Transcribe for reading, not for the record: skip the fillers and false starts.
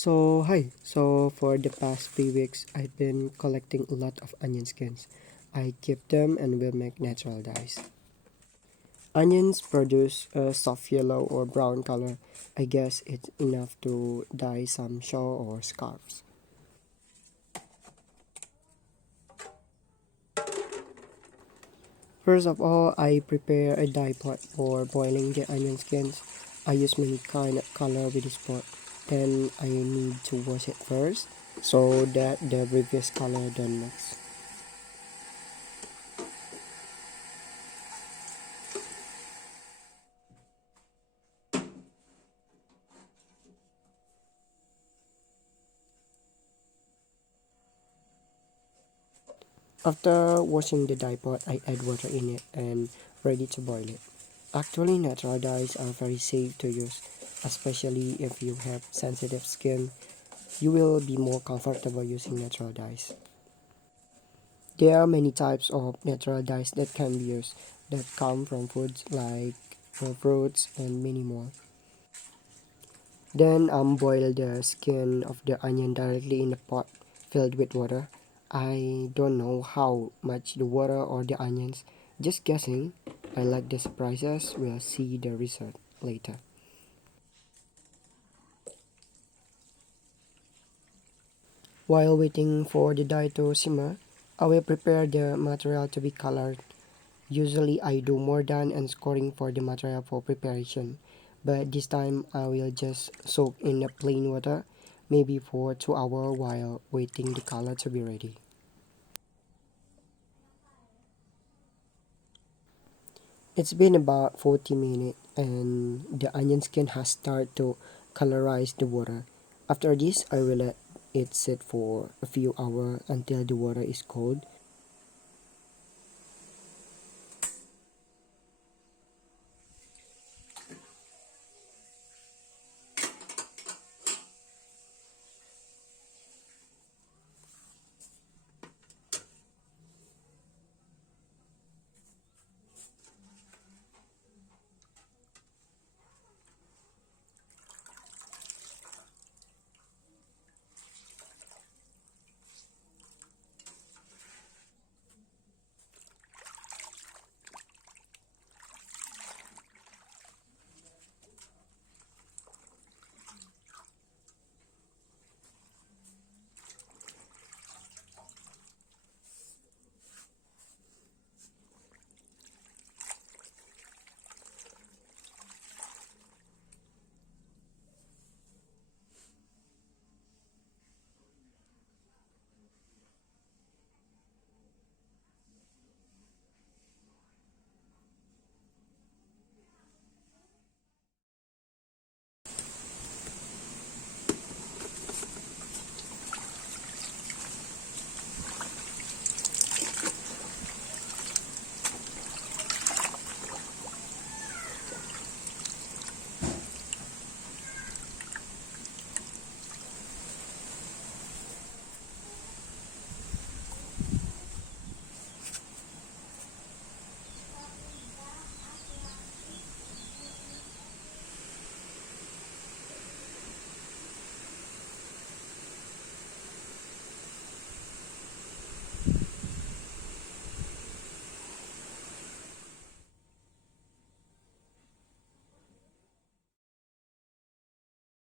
So for the past 3 weeks, I've been collecting a lot of onion skins. I keep them and will make natural dyes. Onions produce a soft yellow or brown color. I guess it's enough to dye some shawl or scarves. First of all, I prepare a dye pot for boiling the onion skins. I use many kind of color with this pot. Then I need to wash it first so that the previous color don't mix. After washing the dye pot, I add water in it and ready to boil it. Actually, natural dyes are very safe to use, especially if you have sensitive skin. You will be more comfortable using natural dyes. There are many types of natural dyes that can be used that come from foods like fruits and many more. Then boil the skin of the onion directly in a pot filled with water. I don't know how much the water or the onions. Just guessing. I like the surprises. We'll see the result later. While waiting for the dye to simmer, I will prepare the material to be colored. Usually I do mordant and scoring for the material for preparation, but this time I will just soak in the plain water, maybe for 2 hours while waiting the color to be ready. It's been about 40 minutes and the onion skin has started to colorize the water. After this, I will let it sit for a few hours until the water is cold.